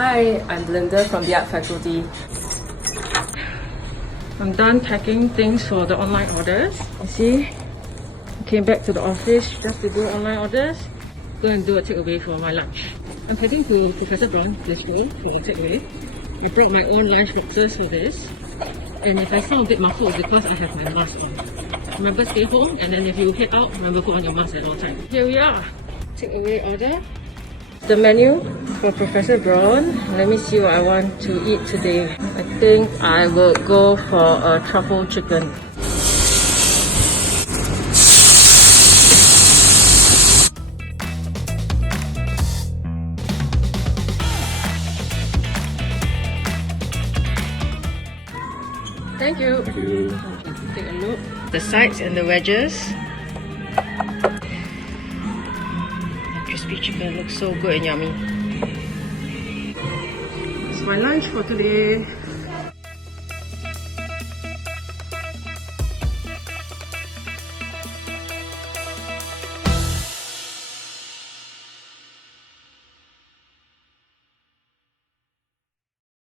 Hi, I'm Belinda from the Art Faculty. I'm done packing things for the online orders. You see, I came back to the office just to do online orders. Go and do a takeaway for my lunch. I'm heading to Professor Brawn's bistro for a takeaway. I brought my own lunch boxes for this. And if I sound a bit muffled, it's because I have my mask on. Remember, stay home, and then if you head out, remember put on your mask at all times. Here we are. Takeaway order. The menu for Professor Brawn. Let me see what I want to eat today. I think I will go for a truffle chicken. Thank you. Thank you. Take a look. The sides and the wedges. Crispy chicken looks so good and yummy. It's my lunch for today.